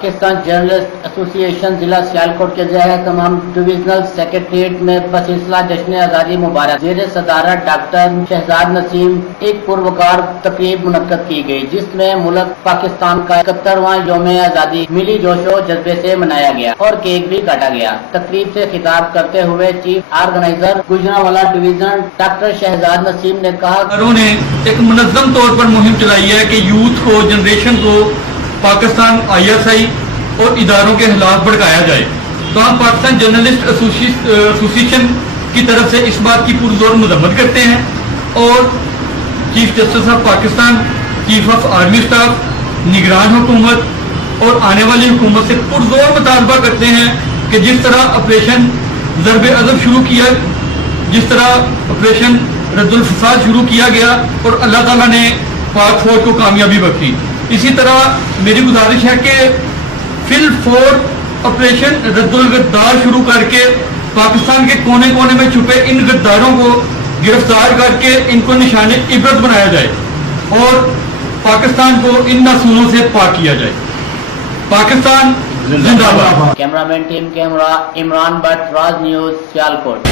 Pakistan journalist ایسوسی ایشن ضلع سیالکوٹ کے زیر تمام ڈویژنل سیکریٹریٹ میں بسلسلہ جشن آزادی مبارک زیر صدارت ڈاکٹر شہزاد نسیم ایک پروکار تقریب منعقد کی گئی، جس میں ملک پاکستان کا 71واں یوم آزادی ملی جوش و جذبے سے منایا گیا اور کیک بھی کاٹا گیا۔ تقریب سے خطاب کرتے ہوئے chief organiser Gujranwala division doctor Shahzad Naseem نے کہا انہوں نے ایک منظم طور پر مہم چلائی ہے کہ یوتھ کو، جنریشن کو پاکستان ISI اور اداروں کے خلاف بھڑکایا جائے، تو ہم پاکستان جرنلسٹ ایسوسی ایشن کی طرف سے اس بات کی پرزور مذمت کرتے ہیں اور chief justice of Pakistan, chief of army staff, نگران حکومت اور آنے والی حکومت سے پرزور مطالبہ کرتے ہیں کہ جس طرح آپریشن ضرب عضب شروع کیا، جس طرح آپریشن رد الفساد شروع کیا گیا اور اللہ تعالیٰ نے پاک فوج کو کامیابی بخشی، اسی طرح میری گزارش ہے کہ فل فور آپریشن رد الغدار شروع کر کے پاکستان کے کونے کونے میں چھپے ان غداروں کو گرفتار کر کے ان کو نشان عبرت بنایا جائے اور پاکستان کو ان ناسونوں سے پاک کیا جائے۔ پاکستان زندہ باد۔ Camera man team camera Imran Butt, Raaz news, Sialkot.